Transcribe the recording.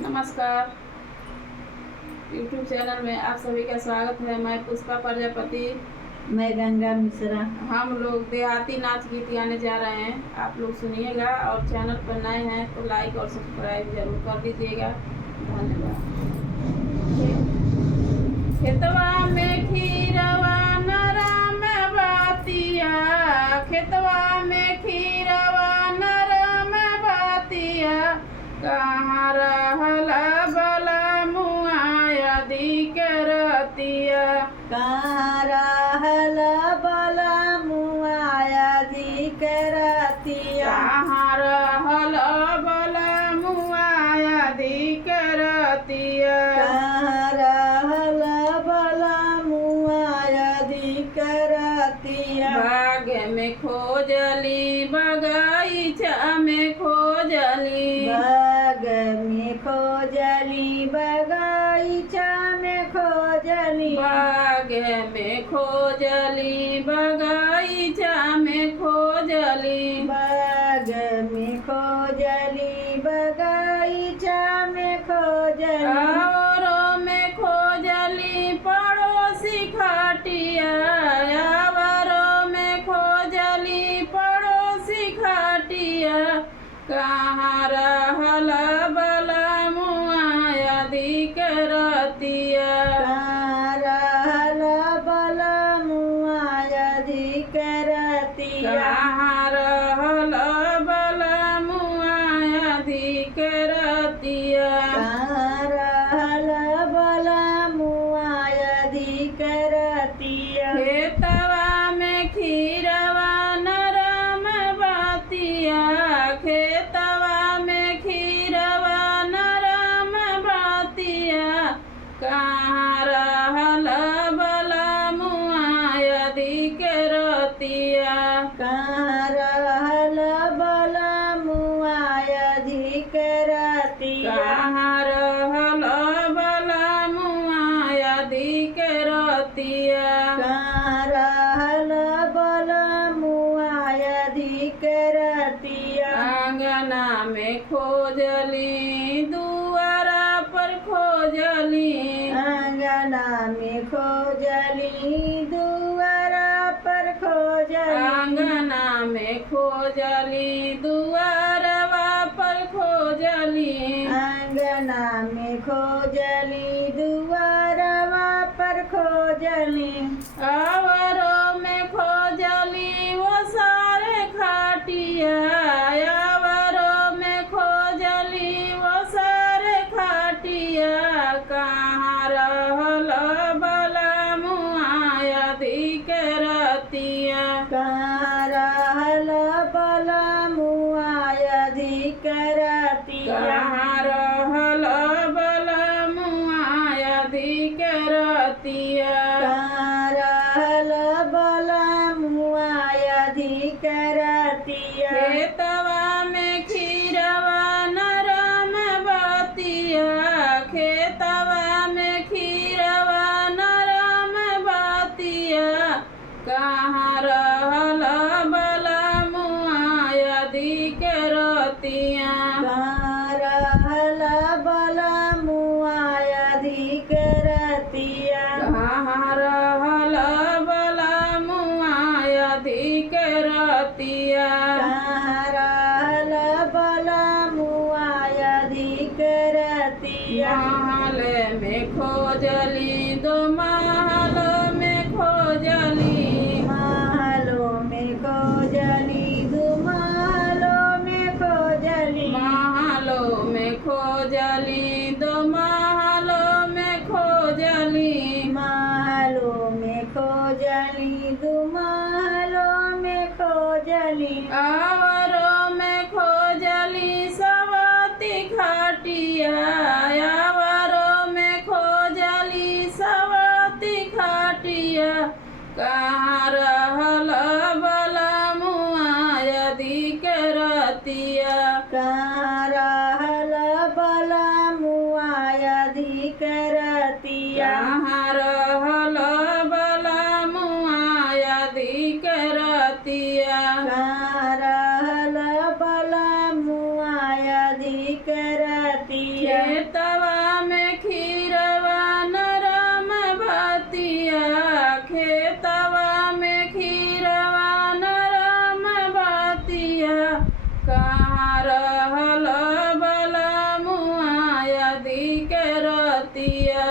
नमस्कार। YouTube channel में आप सभी का स्वागत है। मैं पुष्पा प्रजापति। मैं गंगा मिश्रा। हम लोग देहाती नाच गीत गाने जा रहे हैं, आप लोग सुनिएगा और चैनल पर नए हैं तो लाइक और सब्सक्राइब जरूर कर दीजिएगा। धन्यवाद। खेतवा में खीरवा नरम बातिया, खेतवा में खीरवा नरम बातिया, कहाँ रहल बला मुआ अधिक रतिया, कहाँ रहल बला मुआ अधिक रतिया, कहाँ रहल बला मुआ अधिक रतिया, कहाँ रहल बला मुआ अधिक रतिया। बाग में खोजली बगीचा में खोजली, बाग में खोजली बगीचा में खोजली, बाग में खोजली बगीचा में खोजली, बाग में खोजली बगीचा में खोजली, आवरों में खोजली पड़ोसी खाटिया, आवरों में खोजली पड़ोसी खाटिया, कहाँ रहल बला मुआ अधिक रतिया, कहाँ रहल बला मुआ अधिक रतिया, कहाँ रहल बला मुआ अधिक रतिया, कहाँ रहल बला मुआ अधिक रतिया। खेतवा में खीरवा नरम बातिया, खेतवा में खीरवा नरम बातिया, कहाँ रहल बला मुआ अधिक रतिया, कहाँ रहल बला मुआ अधिक रतिया, कहाँ रहल बला मुआ अधिक रतिया, कहाँ रहल बला मुआ अधिक रतिया। आंगना में खोजली दुआरा पर खोजली, आंगना में खोजली दुआरा पर खोजली, आंगना में खोजली दुआरवा पर खोजली, आंगना में खोजली दुआरवा पर खोजली, आवरों में खोजली वो सारे खाटिया, आवरों में खोजली वो सारे खाटिया, कहाँ रहल बला मुआ अधिक रतिया, कहाँ रहल बला मुआ अधिक रतिया, कहाँ रहल बला मुआ अधिक रतिया, कहाँ रहल बला मुआ अधिक रतिया। खेतवा में खीरवा नरम बातिया, खेतवा में खीरवा नरम बातिया, कहाँ रहल बला मुआ अधिक रतिया, कहाँ रहल बला मुआ अधिक रतिया, कहाँ रहल बला मुआ अधिक रतिया, कहाँ रहल बला मुआ अधिक रतिया। महल में खोजली दो महल में खोजली, महलों में खोजली दो महलों में खोजली, महलों में खोजली दो महलों में खोजली, महलों में खोजली दो महलों में खोजली, आवरों में खोजली सवाती खाटिया, आवरों में खोजली सवाती खाटिया, कहाँ रहल बला मुआ अधिक रतिया, कहाँ रहल बला मुआ अधिक रतिया, कहाँ रहल बला मुआ अधिक रतिया, कहाँ रहल बला मुआ अधिक रतिया। रतिया खेतवा में खीरवा नरम बतिया, खेतवा में खीरवा नरम बतिया, कहाँ रहल बलमुआ यदि के रतिया।